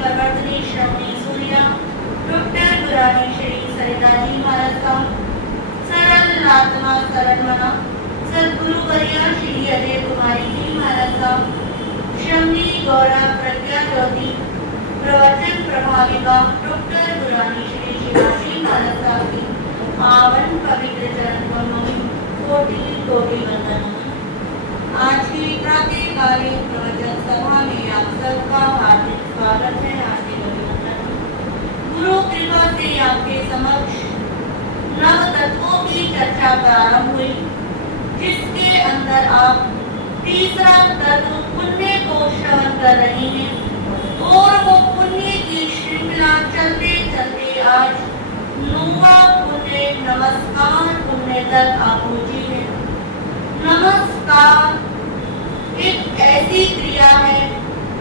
परवर्तनी Shravani Surya doctor Gurani Shri सरिताजी महाराज का सरल आत्मा सरल मना सदगुरु वर्या श्री अजय कुमारी जी महाराज का श्रवणी गौरव प्रज्ञा ज्योति प्रवचन प्रभाविका डॉक्टर गुरानी श्री शिवाजी महाराज साहब की पावन पवित्र चरण कमलों में कोटि कोटि वंदन। आज की प्रातःकालीन प्रवचन सभा में आप सबका हार्दिक स्वागत है, हार्दिक अभिनंदन। गुरु कृपा से आपके समक्ष नव तत्वों की चर्चा प्रारंभ हुई, जिसके अंदर आप तीसरा तत्व पुण्य को श्रवण कर रहे हैं और वो पुण्य की श्रृंखला चलते चलते आज 9वां पुण्य नमस्कार पुण्य तक आप पहुंचे हैं। नमस्कार एक ऐसी क्रिया है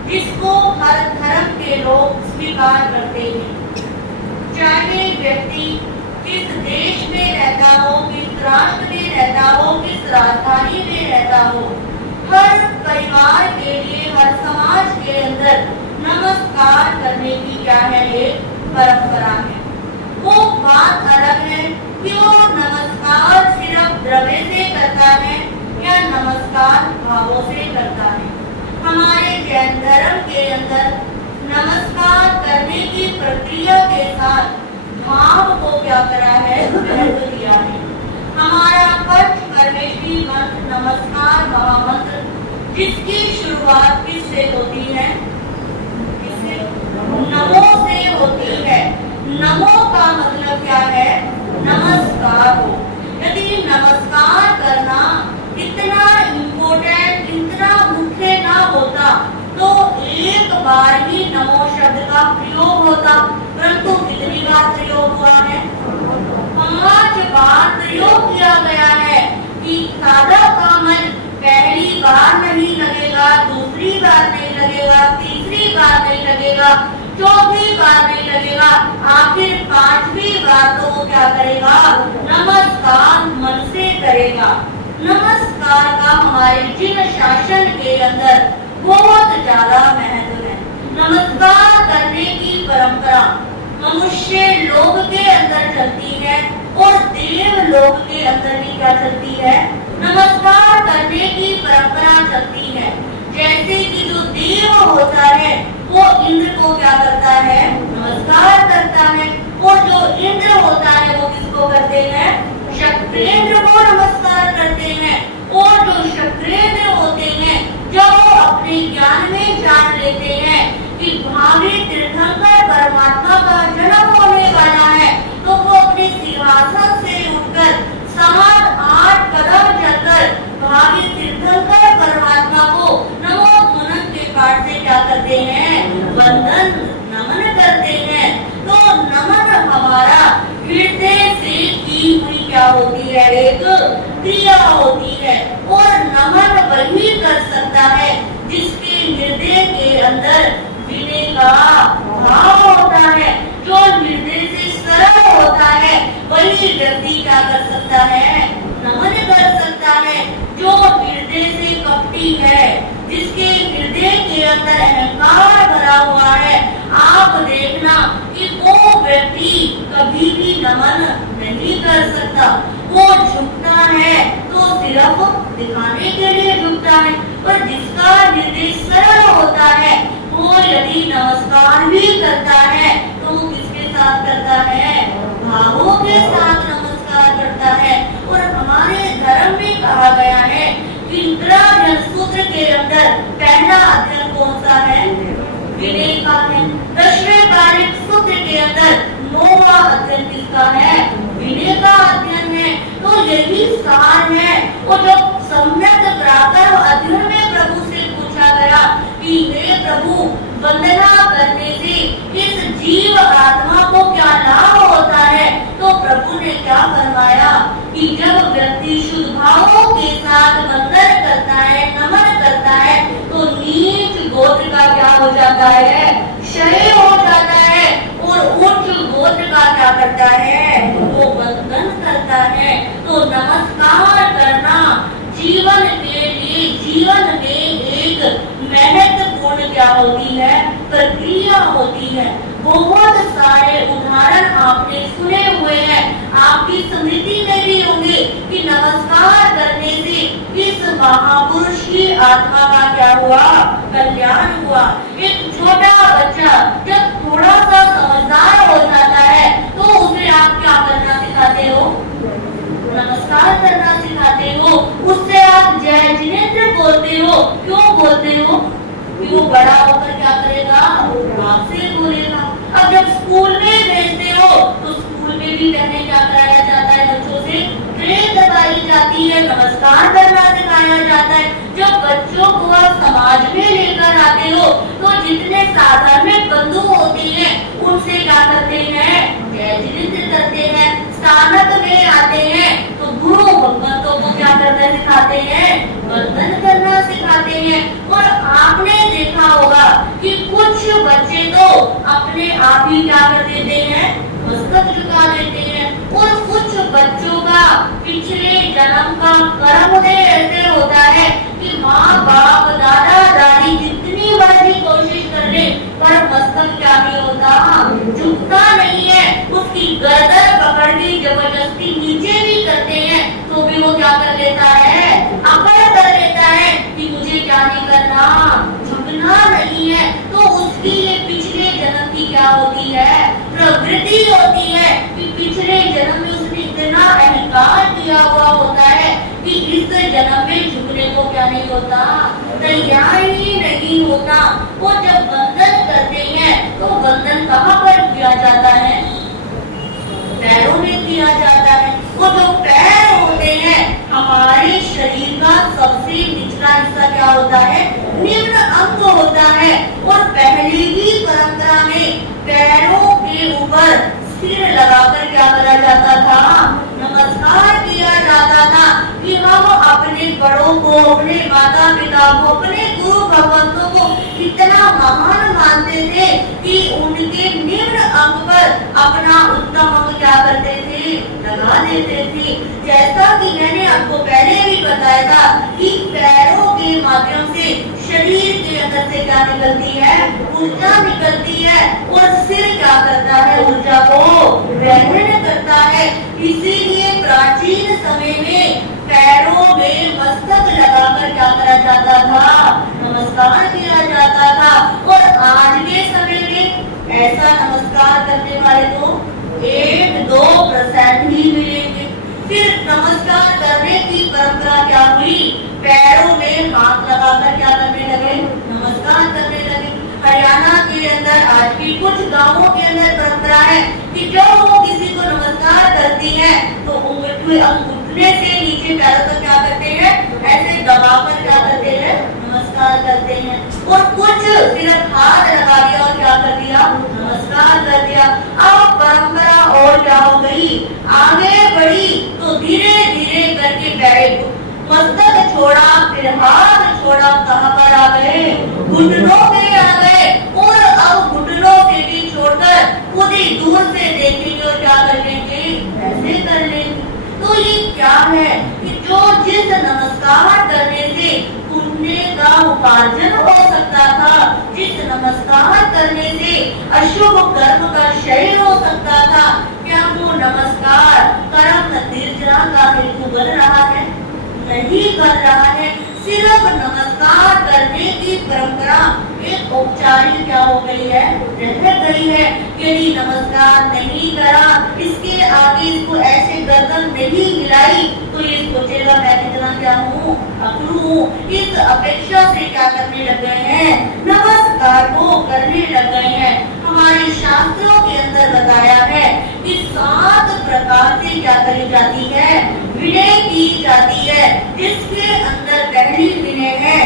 जिसको हर धर्म के लोग स्वीकार करते हैं, चाहे व्यक्ति किस देश में रहता हो, किस राष्ट्र में रहता हो, किस राजधानी में रहता हो। हर परिवार के लिए, हर समाज के अंदर नमस्कार करने की क्या है, एक परंपरा है। वो बात अलग है कि वो नमस्कार सिर्फ द्रव्य से करता है या नमस्कार भावों से करता है। हमारे जैन धर्म के अंदर नमस्कार करने की प्रक्रिया के साथ भाव को क्या करा है, महत्व दिया है। हमारा पंच परमेश्वरी मंत्र नमस्कार महामंत्र, जिसकी शुरुआत किससे होती है, किससे? नमो से होती है। नमो का मतलब क्या है, नमस्कार हो। यदि नमस्कार करना इतना इम्पोर्टेंट, इतना मुख्य ना होता तो एक बार ही नमो शब्द का प्रयोग होता, परंतु कितनी बार प्रयोग हुआ है, 5 बार प्रयोग किया गया है। कि साधक का मन पहली बार नहीं लगेगा, दूसरी बार नहीं लगेगा, तीसरी बार नहीं लगेगा, चौथी बार नहीं लगेगा, आखिर 5वीं बार तो वो क्या करेगा, नमस्कार मन से करेगा। नमस्कार का हमारे जिन शासन के अंदर बहुत ज्यादा महत्व है। नमस्कार करने की परंपरा मनुष्य लोक के अंदर चलती है और देव लोक के अंदर भी क्या चलती है, नमस्कार करने की परंपरा चलती है। जैसे कि जो देव होता है वो इंद्र को क्या करता है, नमस्कार करता है, और जो इंद्र होता है वो किसको करते हैं, क्षत्रिय को नमस्कार करते हैं। और जो क्षत्रिय होते हैं, जब वो अपने ज्ञान में जान लेते हैं कि भावी तीर्थंकर परमात्मा का जन्म होने वाला है, तो वो अपने सिंहासन से उठकर 8 कदम चलकर भावी तीर्थंकर परमात्मा को नमो मुनन के पाठ से क्या करते हैं, वंदन नमन करते हैं। तो नमन हमारा हृदय से की हुई क्या होती है, एक क्रिया होती है। और नमन वही कर सकता है जिसके हृदय के अंदर विनय का भाव होता है। जो हृदय से सरल होता है वही व्यक्ति क्या कर सकता है, नमन कर सकता है। जो हृदय से कपटी है, जिसके हृदय के अंदर अहंकार भरा हुआ है, आप देखना कि वो व्यक्ति कभी भी नमन नहीं कर सकता। वो झुकता है तो सिर्फ दिखाने के लिए झुकता है, और जिसका हृदय सरल होता है वो यदि नमस्कार भी करता है तो वो किसके साथ करता है, भावों के साथ नमस्कार करता है। और हमारे धर्म में कहा गया है कि रुद्राध्ययन सूत्र के अंदर पहला अध्ययन कौन सा है, विनय का है। 10वें कालिक सूत्र के अंदर 9वां अध्ययन किसका है, विनय का अध्ययन है। तो यही सार है। और जब सम्यक प्रातः अध्ययन में प्रभु से पूछा गया कि हे प्रभु, वंदना करने से इस जीव आत्मा को क्या लाभ होता है, तो प्रभु ने क्या फरमाया कि जब व्यक्ति शुद्ध भावों के साथ वंदन करता है, नमन करता है, तो नीच गोत्र का क्या हो जाता है, क्षय हो जाता है। और उच्च गोत्र का क्या करता है, वो वंदन करता है। तो नमस्कार करना जीवन के लिए, जीवन में एक महत्वपूर्ण क्या होती है, प्रक्रिया होती है। बहुत सारे उदाहरण आपने सुने हुए हैं, आपकी स्मृति में भी होंगे कि नमस्कार करने से इस महापुरुष की आत्मा का क्या हुआ, कल्याण हुआ। एक छोटा बच्चा जब थोड़ा सा समझदार हो जाता है तो उसे आप क्या करना सिखाते हो, नमस्कार करना सिखाते हो। उससे आप जय जिनेन्द्र बोलते हो। क्यों बोलते हो? कि वो बड़ा होकर क्या करेगा, आपसे बोलेगा। अब जब स्कूल में भेजते हो तो स्कूल में भी पहले क्या कराया जाता है, बच्चों से ट्रेन दबाई जाती है, नमस्कार करना सिखाया जाता है। जब बच्चों को आप समाज में लेकर आते हो तो जितने साधारण बंधु होते हैं उनसे क्या करते हैं, जय जिनेन्द्र करते हैं। स्थानक में आते हैं तो गुरु भगवतों को क्या करना सिखाते हैं, वंदन करना सिखाते हैं। और आपने देखा होगा कि कुछ बच्चे तो अपने आप ही क्या कर देते हैं, मस्तक झुका देते हैं। और कुछ बच्चों का पिछले जन्म का कर्म ऐसे होता है कि माँ बाप दादा दादी जितनी बार कोशिश कर ले पर मस्तक क्या नहीं होता, झुकता नहीं है। उसकी गर्दन पकड़ के जबरदस्ती नीचे भी करते हैं तो भी वो क्या कर लेता है, अकड़ कर लेता है कि मुझे क्या नहीं करना, झुकना नहीं है। तो उसकी ये पिछले जन्म की क्या होती है, प्रवृत्ति होती है कि पिछले जन्म में उसने इतना अहंकार किया हुआ होता है कि इस जन्म में झुकने को क्या नहीं होता, तैयार ही नहीं होता। वो जब वंदन करते हैं तो वंदन कहाँ पर किया जाता है, पैरों में किया जाता है। वो जो पैर होते हैं हमारे शरीर का सबसे निचला हिस्सा क्या होता है, निम्न अंग होता है। और पहले की परंपरा में पैरों के ऊपर सिर लगाकर क्या करा जाता था, नमस्कार किया जाता था कि हम अपने बड़ों को, अपने माता पिता को, अपने गुरु भगवंतों को इतना महान मानते थे कि उनके निम्न अंग पर अपना उत्तम अंग क्या करते थे, लगा देते थे। जैसा कि मैंने आपको पहले भी बताया था कि पैरों के माध्यम से शरीर के अंदर से क्या निकलती है, ऊर्जा निकलती है। और सिर क्या करता है, ऊर्जा को ग्रहण करता है। इसीलिए प्राचीन समय में पैरों में मस्तक लगाकर क्या करा जाता था, नमस्कार किया जाता था। और आज के समय में ऐसा नमस्कार करने वाले तो 1-2% ही मिलेंगे। फिर नमस्कार करने की परंपरा क्या हुई, पैरों में हाथ लगाकर क्या करने लगे, नमस्कार करने लगे। हरियाणा के अंदर आज भी कुछ गांवों के अंदर परंपरा है कि जब वो किसी को नमस्कार करती है तो घुटने से नीचे पैरों को क्या करते हैं, ऐसे दबाकर क्या करते हैं, नमस्कार करते हैं। और कुछ सिर्फ हाथ लगा दिया और क्या कर दिया, नमस्कार कर दिया। अब परंपरा और क्या हो गई, आगे बढ़ी तो धीरे धीरे करके पैर मस्तक छोड़ा, फिर हाथ छोड़ा, कहाँ पर आ गए, घुटनों पे आ गए। और अब घुटनों से भी छोड़कर खुद ही दूर से देखेंगे और क्या कर लेंगे, ऐसे कर लेंगे। तो ये क्या है कि जो जिस नमस्कार करने से पुण्य का उपार्जन हो सकता था, जिस नमस्कार करने से अशुभ कर्म का क्षय हो सकता था, क्या वो नमस्कार कर्म निर्जरा का हेतु बन रहा है, नहीं कर रहा है। सिर्फ नमस्कार करने की परंपरा एक औपचारिक क्या हो गई है, रह गई है। यदि नमस्कार नहीं करा, इसके आगे इसको ऐसे गर्दन नहीं हिलाई तो ये सोचेगा मैं कितना क्या हूँ, अकड़ू हूँ। इस अपेक्षा से क्या करने लग गए हैं, नमस्कार को करने लग गए हैं। हमारे शास्त्रों के अंदर बताया है कि 7 प्रकार से क्या करी जाती है, विनय की जाती है। जिसके अंदर पहली विनय है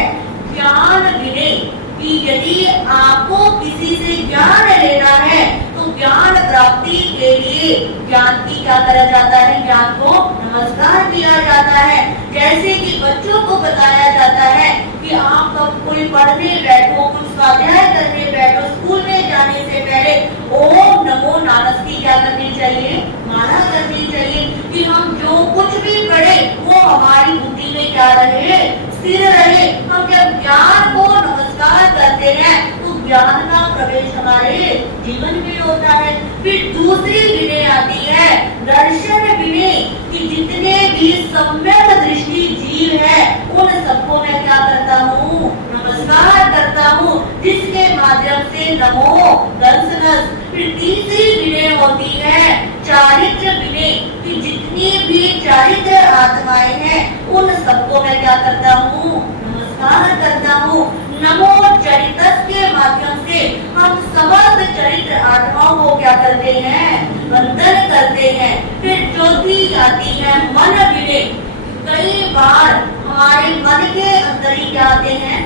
ज्ञान विनय, कि यदि आपको किसी से ज्ञान लेना है तो ज्ञान प्राप्ति के लिए ज्ञान की क्या करा जाता है, ज्ञान को नमस्कार किया जाता है। जैसे कि बच्चों को बताया जाता है कि आप कब कोई पढ़ने बैठो, कुछ स्वाध्याय करने बैठो, स्कूल में जाने से पहले ओम नमो नारायण की क्या करनी चाहिए, माला करनी चाहिए कि हम जो कुछ भी पढ़े वो हमारी बुद्धि में क्या रहे, स्थिर रहे। हम जब ज्ञान को नमस्कार करते हैं तो ज्ञान का प्रवेश हमारे जीवन में होता है। फिर दूसरी विनय आती है दर्शन विनय, कि जितने भी सम्यक दृष्टि जीव है उन सबको मैं क्या करता हूँ, नमस्कार करता हूँ, जिसके माध्यम से नमो दर्शनस। फिर तीसरी विनय होती है चारित्र विनय, कि जितनी भी चारित्र आत्माएं हैं उन सबको मैं क्या करता हूँ, नमस्कार करता हूँ। नमो चरितस के माध्यम से हम समस्त चरित्र आत्माओं को क्या करते हैं, वंदन करते हैं। फिर चौथी आती है मन विनय। कई बार हमारे मन के अंदर ही क्या आते हैं,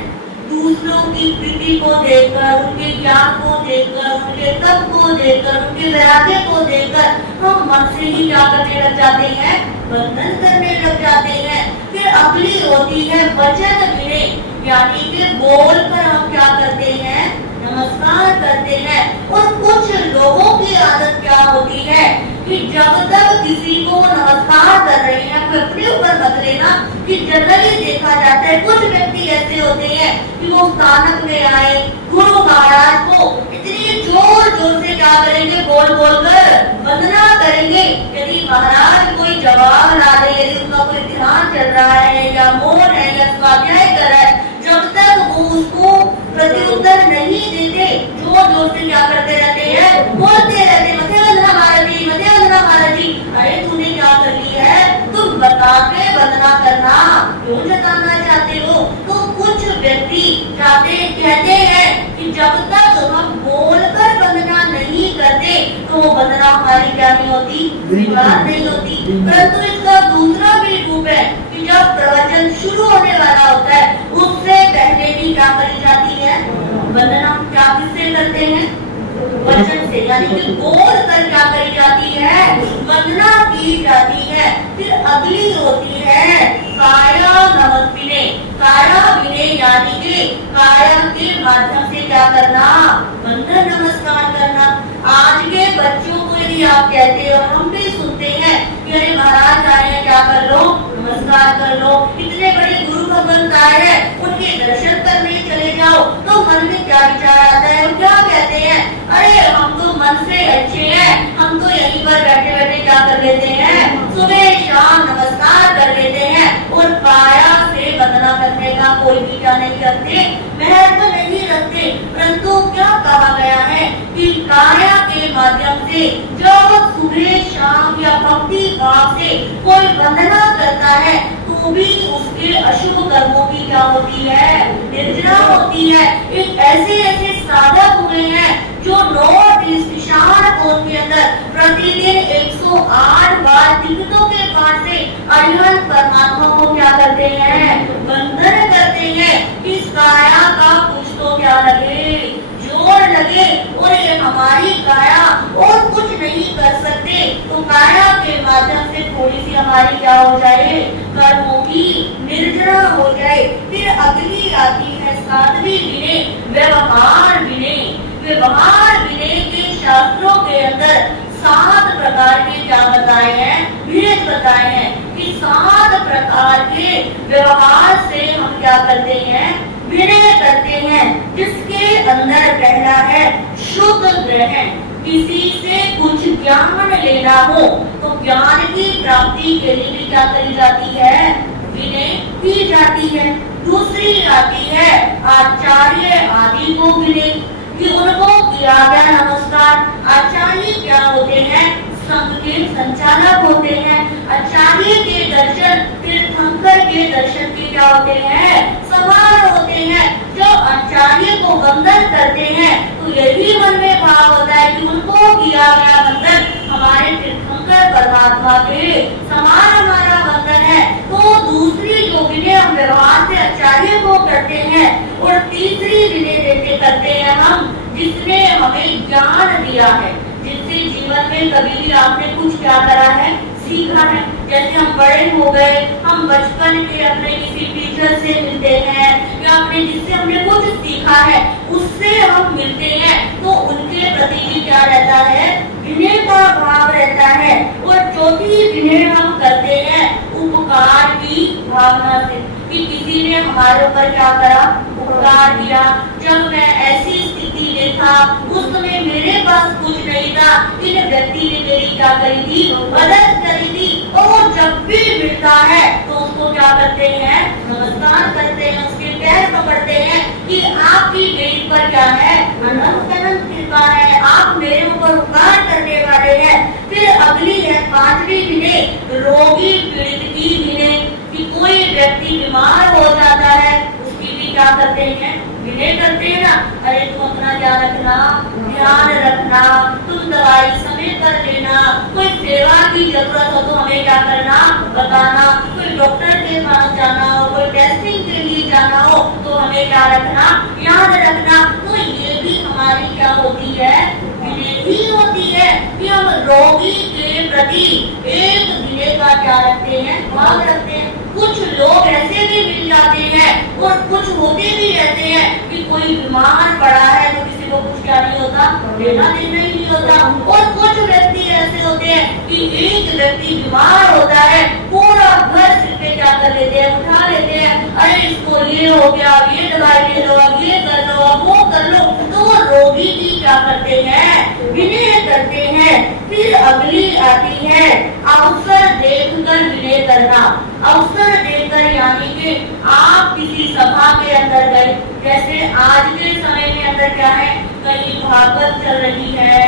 दूसरों की प्रीति को देखकर, उनके ज्ञान को देखकर, उनके तप को देखकर, उनके वैराग्य को देखकर हम मन से ही क्या करने लग जाते हैं, वंदन करने लग जाते हैं। फिर अगली होती है वचन विनय, यानी कि बोल कर हम क्या करते हैं, नमस्कार करते हैं। और कुछ लोगों की आदत क्या होती है कि जब तक किसी को नमस्कार कर रहे हैं, कोई अपने ऊपर मत लेना, कि जनरली देखा जाता है कुछ व्यक्ति ऐसे होते हैं कि वो स्थानक में आए, गुरु महाराज को इतनी जोर जोर से क्या करेंगे, बोल बोल कर वंदना करेंगे। यदि महाराज कोई जवाब ला दे, यदि उनका कोई ध्यान चल रहा है या मौन है या स्वाध्याय कर रहा है, जब तक वो उसको प्रत्युत्तर नहीं देते, जोर जोर से क्या करते रहते हैं, बोलते रहते, मध्य वंदना महाराज जी, मध्य वंदना महाराज जी। अरे तूने क्या कर लिया है, तुम बता के वंदना करना क्यों जताना चाहते हो? तो कुछ व्यक्ति कहते हैं कि जब तक हम बोलकर वंदना नहीं करते तो वो वंदना हमारी क्या नहीं होती, स्वीकार नहीं होती। परंतु इसका दूसरा भी रूप है कि जब प्रवचन शुरू होने वाला होता है उससे पहले भी क्या करी जाती है, वंदना क्या किससे करते हैं, वचन से, यानी कि बोल कर क्या करी जाती है, वंदना की जाती है। फिर अगली होती है काया नमस्ते। काया विनय, यानी कि काया के माध्यम से क्या करना, वंदन नमस्कार करना। आज के बच्चों को यदि आप कहते हो, हम भी सुनते हैं कि अरे महाराज आए हैं, क्या कर लो, नमस्कार कर लो। इतने बड़े गुरु भगवंत आए हैं, उनके दर्शन करने चले जाओ, तो मन में क्या विचार आता है, वो क्या कहते हैं, अरे हम तो मन से अच्छे हैं, हम तो यहीं पर बैठे बैठे क्या कर लेते हैं, सुबह शाम नमस्कार कर लेते हैं, और काया से वंदना करने का कोई भी क्या नहीं करते, महत्व नहीं रखते। परंतु क्या कहा गया है कि काया के माध्यम से जब सुबह शाम या भक्ति भाव से कोई वंदना करता है तो भी उसके अशुभ कर्मों की क्या होती है, निर्जना होती है। एक ऐसे साधक हुए हैं जो नॉर्थ ईस्ट ईशान कोण के अंदर प्रतिदिन 108 बार टिकटों के पास से अरिहंत परमात्मा को क्या करते हैं, वंदन करते हैं। इस काया का कुछ तो क्या लगे, जोर लगे, और ये हमारी काया और कुछ नहीं कर सकते, तो काया के माध्यम से थोड़ी सी हमारी क्या हो जाए, कर्मों की निर्जना हो जाए। फिर अगली आती है सातवीं विनय, व्यवहार विनय। व्यवहार विनय के शास्त्रों के अंदर 7 प्रकार के क्या बताए हैं, भेद बताए हैं कि 7 प्रकार के व्यवहार से हम क्या करते हैं, विनय करते हैं। जिसके अंदर पहला है शुद्ध ग्रहण। किसी से कुछ ज्ञान लेना हो तो ज्ञान की प्राप्ति के लिए भी क्या करी जाती है, विनय की जाती है। दूसरी आती है आचार्य आदि को विनय, कि उनको किया गया नमस्कार। आचार्य क्या होते हैं, संघ के संचालक होते हैं। आचार्य के दर्शन तीर्थंकर के दर्शन के क्या होते हैं, समान होते हैं। जो आचार्य को वंदन करते हैं तो यही मन में भाव होता है कि उनको किया गया वंदन हमारे तीर्थंकर परमात्मा के समान हमारा वंदन है। तो दूसरी जो विनय हम व्यवहार से आचार्य को करते हैं, और तीसरी विनय देते करते हैं हम जिसने हमें ज्ञान दिया है, जिससे जीवन में कभी भी आपने कुछ क्या करा है, सीखा है। जैसे हम बड़े हो गए, हम बचपन के अपने किसी टीचर से मिलते हैं या अपने जिससे हमने कुछ सीखा है उससे हम मिलते हैं, तो उनके प्रति भी क्या रहता है, विनय का भाव रहता है। और चौथी विनय हम करते हैं उपकार की भावना से। कि किसी ने हमारे ऊपर क्या करा, उपकार किया। जब मैं ऐसी स्थिति में था, उस समय मेरे पास कुछ नहीं था, इन व्यक्ति ने मेरी क्या करी थी, मदद करी थी। और जब भी मिलता है तो उसको क्या करते हैं, नमस्कार करते हैं, उसके पैर पकड़ते हैं कि आपकी मेरी पर क्या है, अनंत अनंत कृपा है, आप मेरे ऊपर उपकार करने वाले हैं। फिर अगली है 5वीं विनय, रोगी पीड़ित की विनय, कि कोई व्यक्ति बीमार हो जाता है, उसकी भी क्या करते हैं, विनय करते हैं ना, अरे तुम अपना ध्यान रखना, ध्यान रखना, तुम दवाई समय पर लेना, कोई सेवा की जरूरत हो तो हमें क्या करना, बताना, कोई डॉक्टर के पास जाना हो, कोई टेस्टिंग के लिए जाना हो तो हमें क्या रखना, याद रखना। तो ये भी हमारी क्या होती है, विनय ही होती है कि हम रोगी के प्रति एक विनय का क्या रखते हैं, भाव रखते हैं। कुछ लोग ऐसे भी मिल जाते हैं और कुछ होते भी रहते हैं कि कोई बीमार पड़ा है तो किसी को कुछ क्या नहीं होता, लेना देना ही नहीं होता। और कुछ व्यक्ति ऐसे होते हैं कि एक व्यक्ति बीमार होता है, पूरा घर सिर पे क्या कर लेते हैं, उठा लेते हैं, अरे इसको ये हो गया, ये दवाई ले लो, ये कर लो, वो कर लो। तो वो रोगी भी क्या करते हैं, विनय करते हैं। फिर अगली आती है अवसर देखकर विनय करना। अवसर देखकर यानी कि आप किसी सभा के अंदर गए, जैसे आज के समय में अंदर क्या है, कहीं भागवत चल रही है,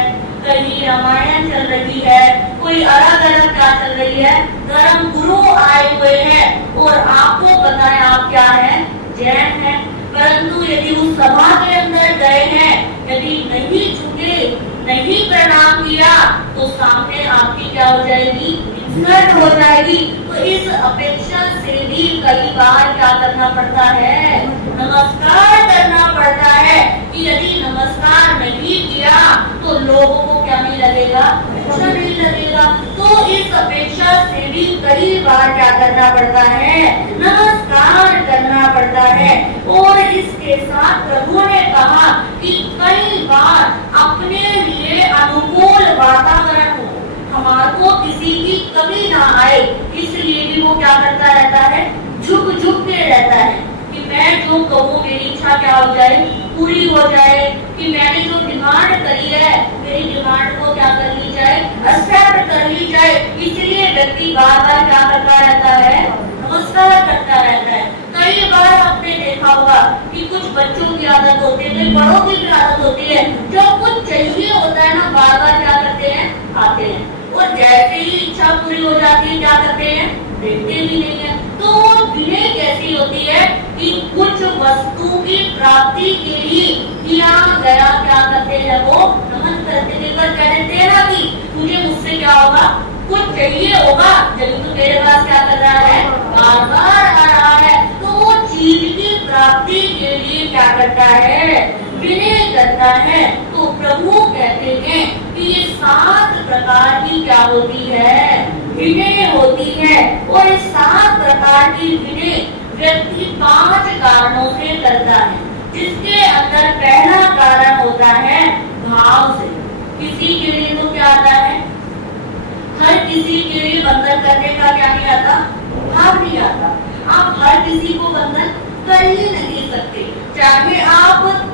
कहीं रामायण चल रही है, कोई अलग अलग क्या चल रही है, धर्म गुरु आए हुए हैं और आपको पता है आप क्या है, जैन है। परंतु यदि उस सभा के अंदर गए हैं, यदि नहीं झुके, नहीं प्रणाम किया तो सामने आपकी क्या हो जाएगी, इंसल्ट हो जाएगी। तो इस अपेक्षा से भी कई बार क्या करना पड़ता है, नमस्कार करना पड़ता है कि यदि नमस्कार नहीं किया तो लोगों को क्या नहीं लगेगा, अच्छा नहीं लगेगा। तो इस अपेक्षा से भी कई बार क्या करना पड़ता है, नमस्कार करना पड़ता है। और इसके साथ प्रभु ने कहा कि कई बार अपने लिए अनुकूल वातावरण हो, हमारे को किसी की कमी ना आए, इसलिए भी वो क्या करता रहता है, झुक झुक के रहता है कि मैं जो कहूँ मेरी इच्छा क्या हो जाए, पूरी हो जाए, कि मैंने जो डिमांड करी है मेरी डिमांड को क्या कर ली जाए, एक्सेप्ट कर ली जाए। इसलिए व्यक्ति बार बार क्या करता रहता है, नमस्कार करता रहता है। कई बार आपने देखा होगा कि कुछ बच्चों की आदत होती है, कई बड़ों की भी आदत होती है, जो कुछ चाहिए होता है ना बार बार क्या करते हैं, आते हैं, और जैसे ही इच्छा पूरी हो जाती है क्या करते हैं, देखते भी नहीं है। तो विनय कैसी होती है कि कुछ वस्तु की प्राप्ति के लिए किया गया क्या करते हैं, वो नमन करते देकर कह देते हैं ना कि तुझे मुझसे क्या होगा, कुछ चाहिए होगा, जब तो तेरे पास क्या कर रहा है, बार बार आ रहा है। तो वो चीज की प्राप्ति के लिए क्या करता है, विनय करता है। तो प्रभु कहते हैं कि ये 7 प्रकार की क्या होती है, विनय होती है। और इस 7 प्रकार की विनय व्यक्ति 5 कारणों से करता है, जिसके अंदर पहला कारण होता है भाव से। किसी के लिए तो क्या आता है, हर किसी के लिए बंधन करने का क्या नहीं आता, भाव नहीं आता। आप हर किसी को बंधन कर ही नहीं सकते, चाहे आप,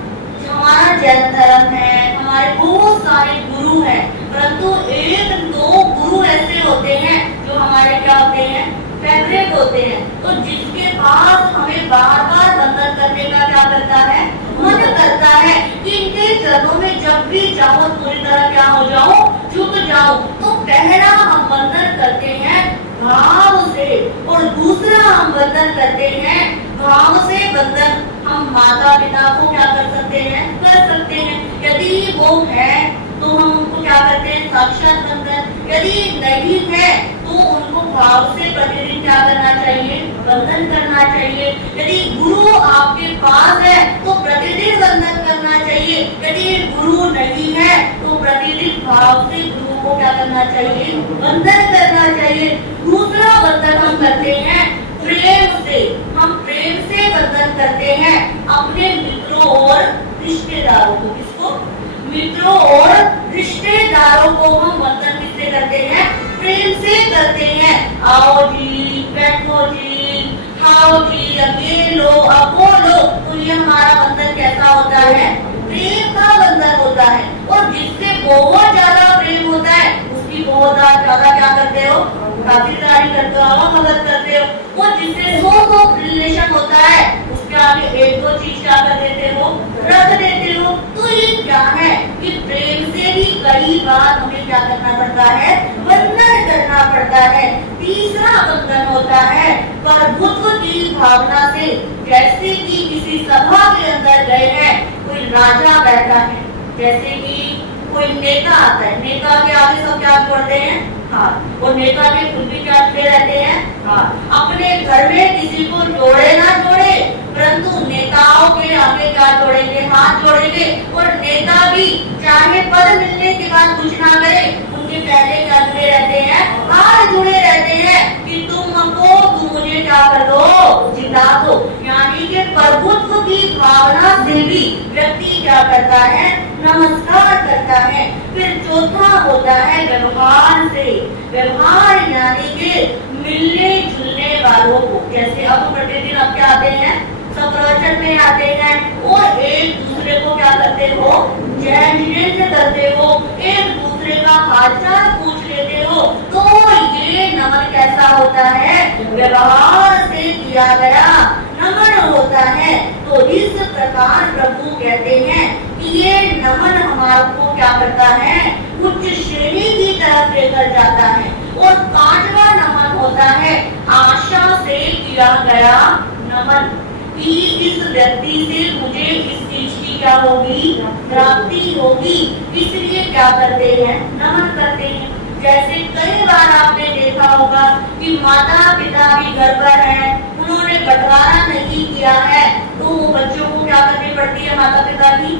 हमारा जैन धर्म है, हमारे बहुत सारे गुरु हैं, परंतु 1-2 गुरु ऐसे होते हैं जो हमारे क्या होते हैं, फेवरेट होते हैं। तो जिसके पास हमें बार बार बंधन करने का क्या करता है, मन करता है कि इनके चरणों में जब भी जाओ पूरी तरह क्या हो जाओ, झुक जाओ। तो पहला हम बंधन करते हैं भाव से, और दूसरा हम बंधन करते हैं भाव से बंधन हम माता पिता को क्या कर सकते हैं, कर सकते हैं। यदि वो है तो हम उनको क्या करते हैं, साक्षात बंधन। यदि नहीं है तो उनको भाव से प्रतिदिन क्या करना चाहिए, बंधन करना चाहिए। यदि गुरु आपके पास है तो प्रतिदिन बंधन करना चाहिए, यदि गुरु नहीं है तो प्रतिदिन भाव से गुरु को क्या करना चाहिए, बंधन करना चाहिए। दूसरा बंधन हम करते हैं प्रेम से, हम प्रेम से बंधन करते हैं अपने मित्रों और रिश्तेदारों को। किसको, मित्रों और रिश्तेदारों को हम बंधन किससे करते हैं, प्रेम से करते हैं। आओ जी, बैठो जी, खाओ जी, अब ये लो, अब वो लो। तो ये हमारा बंधन कैसा होता है? प्रेम का बंधन होता है। और जिससे बहुत ज्यादा प्रेम होता है उसकी बहुत ज्यादा क्या करते हो? खातिरदारी करते हो, मदद करते हो। और जिससे 100 रिलेशन होता है उसके आगे 1-2 चीज क्या कर देते हो? रख देते हो। तो ये क्या है कि प्रेम से भी कई बार हमें क्या करना पड़ता है? बंधन करना पड़ता है। तीसरा बंधन होता है प्रभुत्व की भावना से। जैसे कि किसी सभा के अंदर गए हैं, कोई राजा बैठा है, जैसे कि कोई नेता आता है, नेता के आगे सब क्या जोड़ते हैं? हाथ। और नेता के खुद भी क्या जुड़े रहते हैं? हाथ। अपने घर में किसी को जोड़े ना जोड़े, परंतु नेताओं के आगे क्या जोड़ेंगे? हाथ जोड़ेंगे। और नेता भी चाहे पद मिलने के बाद कुछ ना करे, उनके पहले क्या जुड़े रहते हैं? हाथ जुड़े रहते हैं कि तुम मुझे क्या कर दो? जिता दो। यानी कि प्रभुत्व की भावना से भी व्यक्ति क्या करता है? नमस्कार करता है। फिर चौथा होता है व्यवहार से। व्यवहार यानी कि मिलने जुलने वालों को, जैसे अब प्रतिदिन अब क्या आते हैं? सब प्रवचन में आते हैं और एक दूसरे को क्या करते हो? जय जिनेन्द्र करते हो, एक दूसरे का हालचाल पूछ लेते हो। तो ये नमन कैसा होता है? व्यवहार से किया गया नमन होता है। तो इस प्रकार प्रभु कहते हैं कि ये नमन हमारे को क्या करता है? उच्च श्रेणी की तरफ लेकर जाता है। और 5वां नमन होता है आशा से किया गया नमन, कि इस व्यक्ति से मुझे इस चीज की क्या होगी? प्राप्ति होगी। इसलिए क्या करते हैं? नमन करते हैं। जैसे कई बार आपने देखा होगा कि माता पिता भी घर पर हैं, उन्होंने बंटवारा नहीं किया है, तो वो बच्चों को क्या करनी पड़ती है? माता पिता की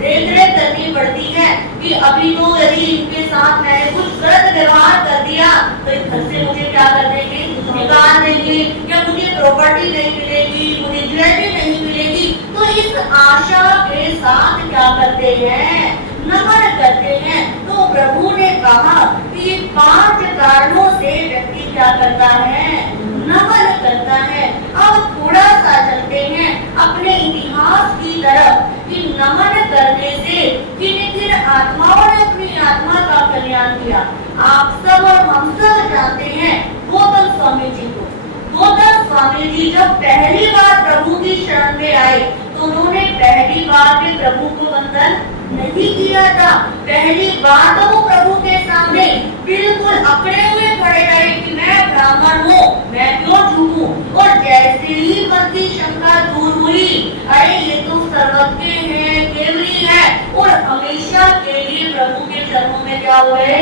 देख रेख करनी पड़ती है कि अभी तो यदि इनके साथ मैंने कुछ गलत व्यवहार कर दिया तो इस घर से मुझे क्या कर देंगे? निकाल देंगे, या मुझे प्रॉपर्टी नहीं मिलेगी, मुझे ज्वेलरी नहीं मिलेगी। तो इस आशा के साथ क्या करते हैं? नमन करते हैं। तो प्रभु ने कहा कि 5 कारणों से व्यक्ति क्या करता है? नमन करता है। अब थोड़ा सा चलते हैं अपने इतिहास की तरफ कि नमन करने से किन-किन आत्माओं ने अपनी आत्मा का कल्याण किया। आप सब और हम सब जानते हैं गौतम स्वामी जी को। गौतम स्वामी जी जब पहली बार प्रभु की शरण में आए तो उन्होंने पहली बार में प्रभु को वंदन नहीं किया था। पहली बार तो वो प्रभु के सामने बिल्कुल अकड़े हुए खड़े रहे कि मैं ब्राह्मण हूँ, मैं क्यों झुकूं। और जैसे ही मन की शंका दूर हुई, अरे ये तो सर्वज्ञ है, केवली है, और हमेशा के लिए प्रभु के चरणों में क्या हुए?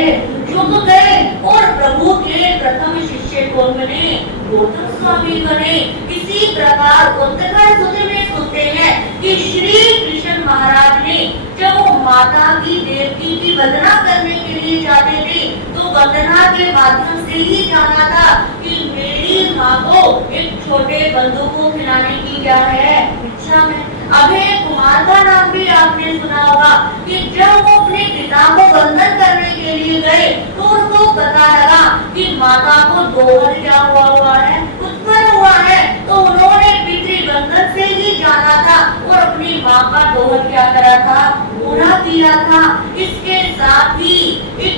झुक गए। और प्रभु के प्रथम शिष्य कौन बने? गौतम स्वामी बने। इसी प्रकार उत्तर सूत्र में सुनते हैं कि श्री कृष्ण महाराज ने जब वो माता की देवकी की वंदना करने के लिए जाते थे तो वंदना के माध्यम से ही जाना था कि मेरी माँ को एक छोटे बंधु को खिलाने की क्या है? इच्छा है। अभय कुमार का नाम भी आपने सुना होगा कि जब वो अपने पिता को वंदन करने के लिए गए तो उनको पता लगा कि माता को दोहर क्या हुआ है? उत्पन्न हुआ है। तो उन्होंने पितृबंधन से ही जाना था और अपनी माँ का दोहर क्या करा था? पूरा किया था। इसके साथ ही एक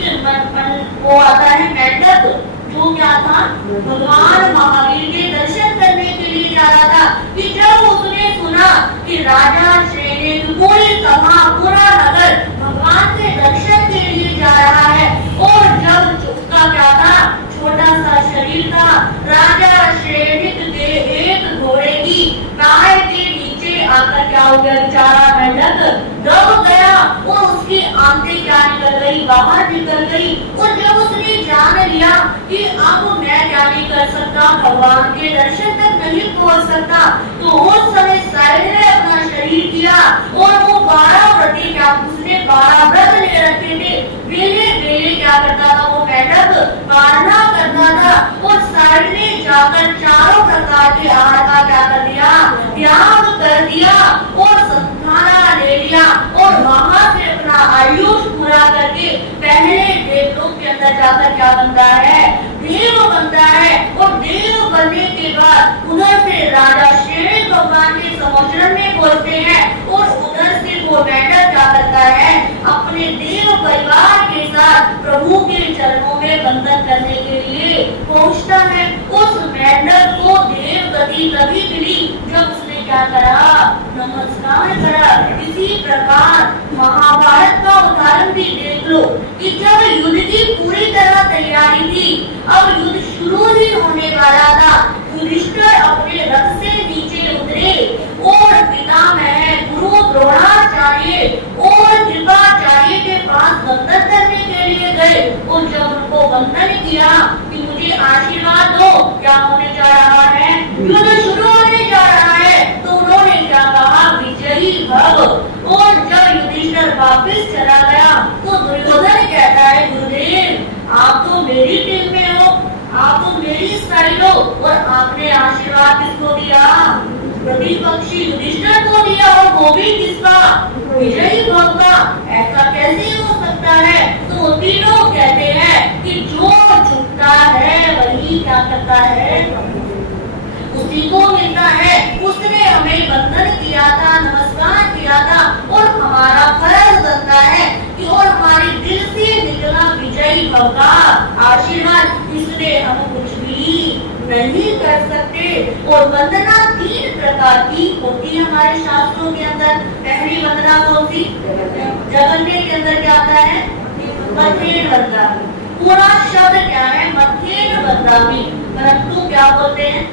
वो आता है मेंढक, जो क्या था? भगवान महावीर के दर्शन करने के लिए जा रहा था कि जब उसने सुना कि राजा श्रीकृष्ण पूरी सभा पूरा नगर भगवान के दर्शन के लिए जा रहा है, और जब उसका क्या था? छोटा सा शरीर था। राजा श्रीकृष्ण के एक घोड़े की गाय के नीचे आकर क्या हो गया? बेचारा मेंढक दब गया और उसकी आंतें क्या निकल गई? बाहर निकल गई। और जब उसने जान लिया कि अब मैं क्या नहीं कर सकता, भगवान के दर्शन तक नहीं पहुंच सकता, तो उस समय साइड ने अपना शरीर किया और वो 12 व्रत क्या उसने 12 व्रत ले रखे थे। वेले वेले क्या करता था? वो मेंढक पालना करता था और साइड में जाकर चारों प्रकार के आहार का क्या कर दिया? त्याग कर दिया और संताना ले लिया। और वहां से अपना आयुष पूरा करके पहले देवलोक के अंदर जाकर क्या बनता है? देव बनता है। और देव बनने के बाद उधर से राजा शेर भगवान के समोचरण में बोलते हैं और उधर से वो मेंढक क्या करता है, अपने देव परिवार के साथ प्रभु के चरणों में वंदन करने के लिए पहुंचता है। उस मेंढक को देव गति तभी मिली जब उसने क्या करा, नमस्कार करा। इसी प्रकार महाभारत का उदाहरण भी देख लो कि जब युद्ध की पूरी तरह तैयारी थी, अब युद्ध शुरू ही होने वाला था, युधिष्ठिर अपने रथ से नीचे उतरे और पितामह गुरु द्रोणाचार्य और कृपाचार्य के पास वंदन करने के लिए गए और जब उनको वंदन किया कि मुझे आशीर्वाद दो, क्या होने जा रहा है, युद्ध शुरू होने जा रहा है, तो उन्होंने क्या कहा, विजयी भव। और जब युधिष्ठिर वापस चला गया तो दुर्योधन कहता है, गुरुदेव आप तो मेरी टीम में हो, आप तो मेरी साइड हो और आपने आशीर्वाद किसको दिया, प्रतिपक्षी युधिष्ठिर को दिया और वो भी किसका, विजयी भव का। ऐसा कैसे हो सकता है? तो तीनों कहते हैं कि जो झुकता है वही क्या करता है, उसी को मिलता है। उसने हमें वंदन किया था, नमस्कार किया था और हमारा फर्ज बनता है कि और हमारे दिल से निकला विजयी भव का आशीर्वाद, इसलिए हम कुछ भी नहीं कर सकते। और वंदना 3 प्रकार की होती है हमारे शास्त्रों के अंदर। पहली वंदना कौन सी, जगन्य के अंदर क्या आता है, मध्येन वंदना। पूरा शब्द क्या है, मध्येन वंदनामि, परंतु क्या बोलते हैं,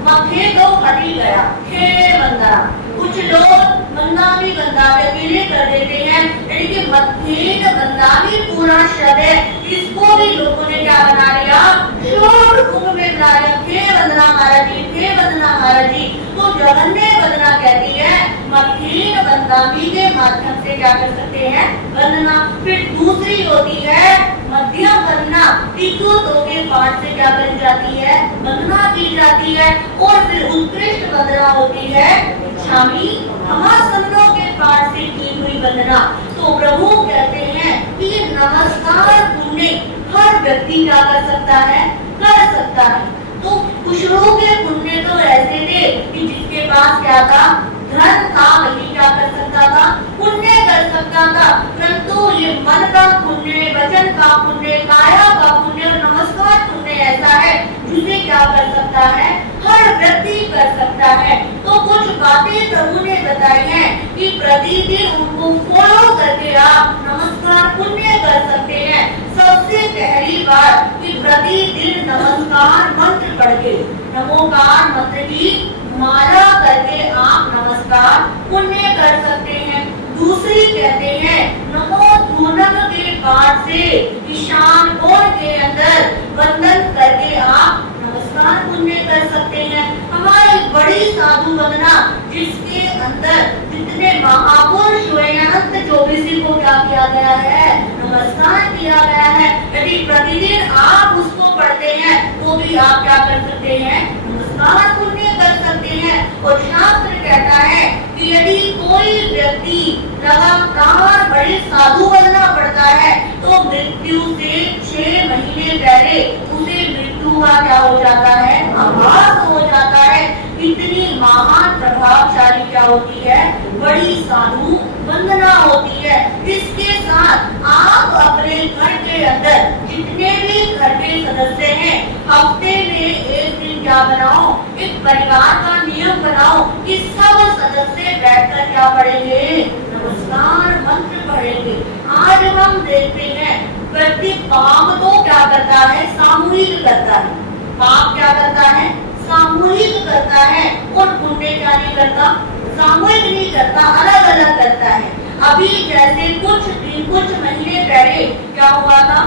मध्य तो हटी गया, हे वंदना। कुछ लोग वंदनामि वंदनामि के लिए कर देते हैं, यानी कि मध्येन वंदनामि पूरा शब्द है, इसको भी लोगों ने क्या बना लिया, शोर रूप में बना लिया, हे वंदना महाराज जी, हे वंदना महाराज जी। तो जगन्य वंदना कहती है मध्येन वंदनामि के माध्यम से क्या कर सकते हैं, वंदना। फिर दूसरी होती है मध्यम वंदना, टिकुतों के पाठ से क्या करी जाती है, वंदना की जाती है। और फिर उत्कृष्ट वंदना होती है क्षामी महासनों के पाठ से की हुई वंदना। तो प्रभु कहते हैं कि नमस्कार पुण्य हर व्यक्ति क्या कर सकता है, कर सकता है। तो कुछ लोगों के पुण्य तो ऐसे थे कि जिसके पास क्या था, धन था, वही क्या कर सकता था, पुण्य कर सकता था। परंतु ये मन का पुण्य, वचन का पुण्य, काया का पुण्य और नमस्कार पुण्य ऐसा है जिसे क्या कर सकता है, हर व्यक्ति कर सकता है। तो कुछ बातें प्रभु ने बताई हैं कि प्रतिदिन उनको फॉलो करके आप नमस्कार पुण्य कर सकते हैं। सबसे पहली बात कि प्रतिदिन नमस्कार मंत्र पढ़ के, नमोकार मंत्र की माला करके आप नमस्कार पुण्य कर सकते हैं। दूसरी कहते हैं नमो धूनम के पाठ से ईशान कोण के अंदर वंदन करके आप नमस्कार पुण्य कर सकते हैं। हमारी बड़ी साधु वंदना जिसके अंदर जितने महापुरुष हुए अनंत 24 को क्या किया गया है, नमस्कार किया गया है। यदि प्रतिदिन आप उसको पढ़ते हैं तो भी आप क्या कर सकते हैं, नमस्कार पुण्य कर सकते हैं। और शास्त्र कहता है कि यदि कोई व्यक्ति लगातार बड़े साधु वंदना पढ़ता है तो मृत्यु से 6 महीने पहले उसे मृत्यु का क्या हो जाता है, आभास हो जाता है। इतनी महान प्रभावशाली क्या होती है, बड़ी साधु वंदना होती है। इसके साथ आप अपने घर के अंदर जितने भी घर के सदस्य हैं, हफ्ते में एक दिन क्या बनाओ, एक परिवार का नियम बनाओ कि सब सदस्य बैठकर क्या पढ़ेंगे, नमस्कार मंत्र पढ़ेंगे। आज हम देखते हैं व्यक्ति काम तो क्या करता है, सामूहिक करता है, पाप क्या करता है, सामूहिक करता है, और पुण्य क्या नहीं करता, सामूहिक नहीं करता, अलग अलग करता है। अभी जैसे कुछ महीने पहले क्या हुआ था,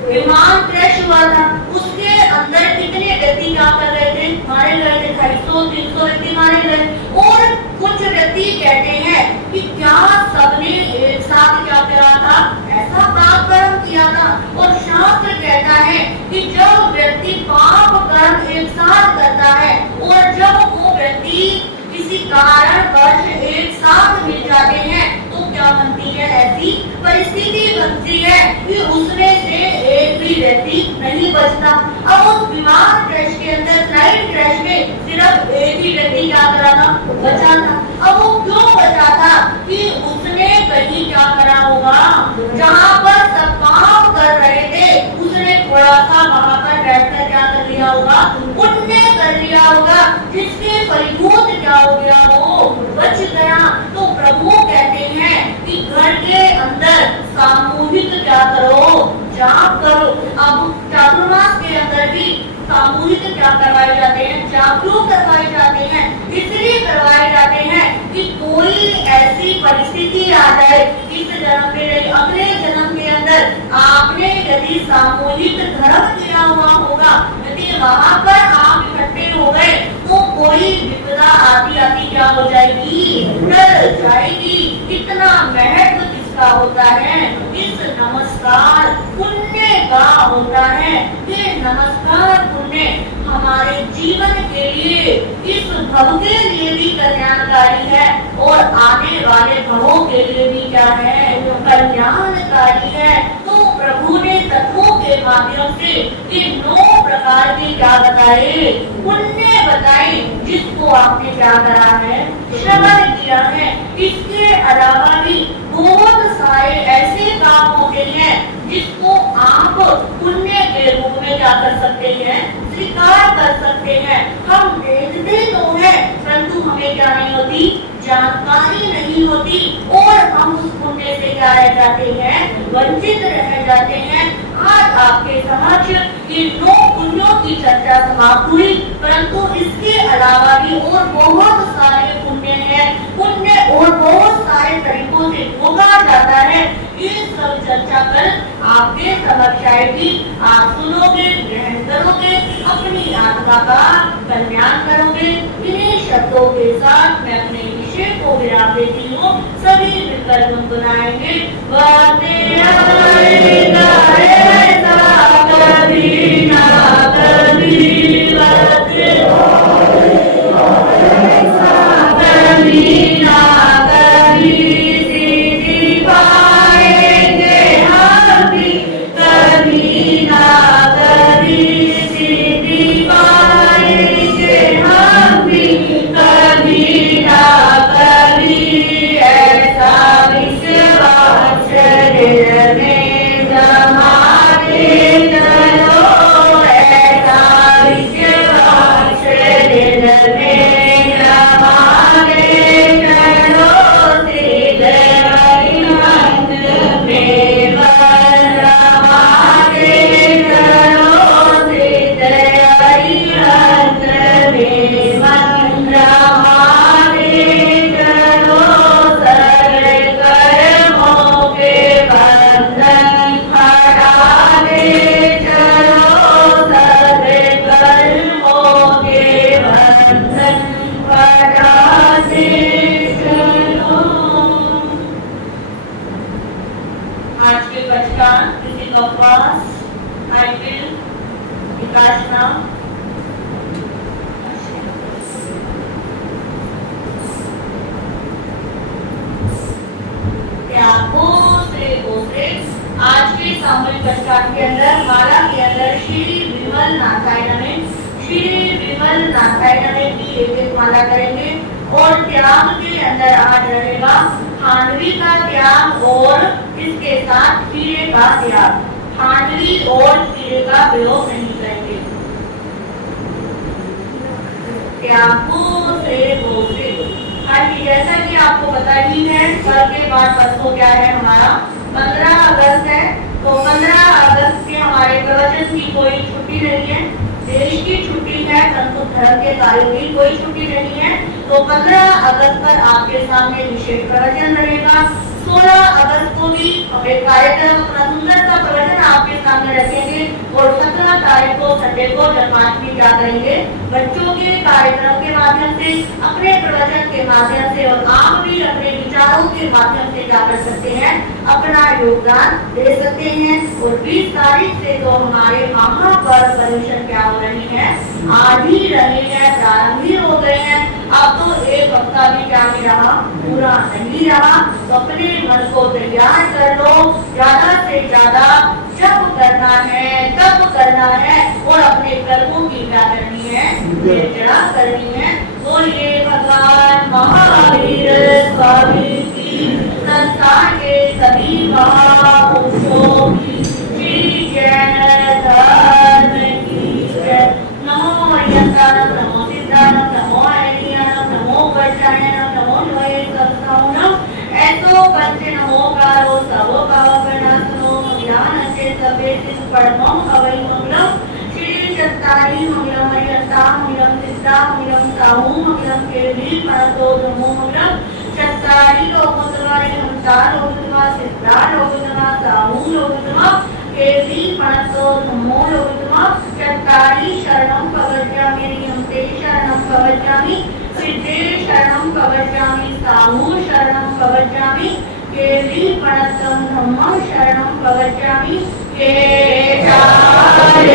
विमान क्रैश हुआ था, उसके अंदर कितने व्यक्ति क्या कर रहे थे, मारे गए थे, 250-300 व्यक्ति मारे गए। और कुछ व्यक्ति कहते हैं कि क्या सबने एक साथ क्या करा था, ऐसा पाप कर्म किया था। और शास्त्र कहता है कि जब व्यक्ति पाप कर्म एक साथ करता है और जब वो व्यक्ति किसी कारणवश एक साथ मिल जाते हैं तो क्या बनती है, ऐसी परिस्थिति बनती है कि उसमें से एक भी व्यक्ति नहीं बचता। अब उस विमान क्रैश के अंदर, फ्लाइट क्रैश में बचा था। अब वो क्यों बचा था कि उसने कहीं क्या करा होगा, जहाँ पर सब काम कर रहे थे उसने थोड़ा सा वहां पर बैठकर क्या कर लिया होगा, पुण्य कर लिया होगा, जिसके फलीभूत क्या हो गया, वो बच गया। तो प्रभु कहते हैं कि घर के अंदर सामूहिक क्या करो, जाप करो। अब चातुर्मास के अंदर भी सामूहिक क्या करवाए जाते हैं, जाप क्यों करवाए जाते हैं, इसलिए करवाए जाते हैं कि कोई ऐसी परिस्थिति आ जाए इस जन्म में नहीं, अगले जन्म के अंदर आपने यदि सामूहिक धर्म किया हुआ होगा, यदि वहां पर आप इकट्ठे हो गए तो कोई विपदा आती आती क्या हो जाएगी, टल जाएगी। इतना महत्व किसका होता है, इस नमस्कार पुण्य का होता है। ये नमस्कार पुण्य हमारे जीवन के लिए, इस भव के लिए भी कल्याणकारी है और आने वाले भवों के लिए भी क्या है, कल्याणकारी है। तो प्रभु ने तत्वों के माध्यम से ये 9 प्रकार के क्या बताए, पुण्य बताए, जिसको आपने क्या करा है, श्रवण किया है। इसके अलावा भी बहुत सारे ऐसे काम होते हैं जिसको आप पुण्य के रूप में क्या कर सकते हैं, स्वीकार कर सकते हैं। हम देखते तो हैं परंतु हमें क्या नहीं होती, जानकारी नहीं होती और हम उस पुण्य से क्या रह जाते हैं, वंचित रह जाते हैं। आज आपके समक्ष ये 9 पुण्यों की चर्चा समाप्त हुई, परंतु इसके अलावा भी और बहुत सारे पुण्य हैं, पुण्य और बहुत सारे तरीकों से भोगा जाता है। ये सब चर्चा कर आपके समक्ष आएगी, आप सुनोगे, ग्रहण करोगे, अपनी आत्मा का कल्याण करोगे। इन्हीं शब्दों के साथ मैं अपने विषय को विराम देती हूँ। सभी मिलकर गुनगुनाएंगे, वंदे आएगा ऐसा कभी ना कभी, वंदे ऐसा कभी ना कभी, सिद्धि पाएंगे हम भी कभी ना कभी, सिद्धि पाएंगे हम भी कभी ना कभी। ऐसा विश्वास शरीर में जमाते चलो, ऐसा विश्वास शरीर में जमाते चलो, सिद्ध अरिहंत में मन रमाते चलो, सिद्ध अरिहंत में मन रमाते चलो, सर्व कर्मों के बंधन हटाते चलो, सर्व कर्मों के बंधन हटाते चलो। आज के पश्चात किसी का उपवास, टाइटल, विकासना, आज के सामूहिक पश्चात के अंदर माला के अंदर श्री विमल नाथाय नमः, श्री विमल नाथाय नमः की एक माला करेंगे। और त्याग के अंदर आज रहेगा खांडवी का त्याग और इसके साथ खीरे का त्याग, खांडवी और खीरे का प्रयोग नहीं करेंगे। त्यागों से बोसे, हाँ जी, जैसा कि आपको पता ही है कल के बाद परसों क्या है, हमारा 15 अगस्त है। तो 15 अगस्त के हमारे प्रवचन की कोई छुट्टी नहीं है, देश की छुट्टी है, परंतु धर्म के कार्य की कोई छुट्टी नहीं है। तो 15 अगस्त पर आपके सामने विशेष प्रवचन रहेगा। 16 अगस्त को भी हम एक कार्यक्रम, अपना सुंदर सा प्रवचन आपके सामने रखेंगे। और 17 तारीख को संडे को जन्माष्टमी क्या करेंगे, बच्चों के कार्यक्रम के माध्यम से, अपने प्रवचन के माध्यम से, और आप भी अपने विचारों के माध्यम से क्या कर सकते हैं, अपना योगदान दे सकते हैं। और 20 तारीख से तो हमारे महापर्व पर्यूषण क्या हो रही है, आज ही रहे हैं, प्रारंभ ही हो गए हैं। अब तो एक हफ्ता भी क्या नहीं रहा, पूरा नहीं रहा। तो अपने मन को तैयार कर लो, ज्यादा से ज्यादा जप करना है, तप करना है और अपने कर्मों की क्या करनी है, निर्जरा करनी है। बोलिए भगवान महावीर स्वामी की, संस्थान के सभी महापुरुषों की श्री जय धर्म की जय। नमो यंतानम, नमो सिद्धानम, नमो ऐनियानम, नमो वज्रायणम, नमो द्वये संस्थानम, ऐसो पंच नमोकारो सब पाव प्रणासनो ज्ञानस्य सबे सिद्ध परमं अवै मंगलम। श्री चत्तारी मंगलम, अरिहंता मंगलम, सिद्धा मंगलम, साहू मंगलम, केली प्रणतो नमो मंगलम। चत्तारी लोकोत्तमा, अरिहंता लोकोत्तमा, सिद्धा लोकोत्तमा, साहू लोकोत्तमा, केली प्रणतो नमो लोकोत्तमा। चत्तारी शरणं प्रवज्यामि, अरिहन्ते शरणं प्रवज्यामि, सिद्धे शरणं प्रवज्यामि, साहू शरणं प्रवज्यामि, केली प्रणतं धम्मं शरणं प्रवज्यामि। केशाय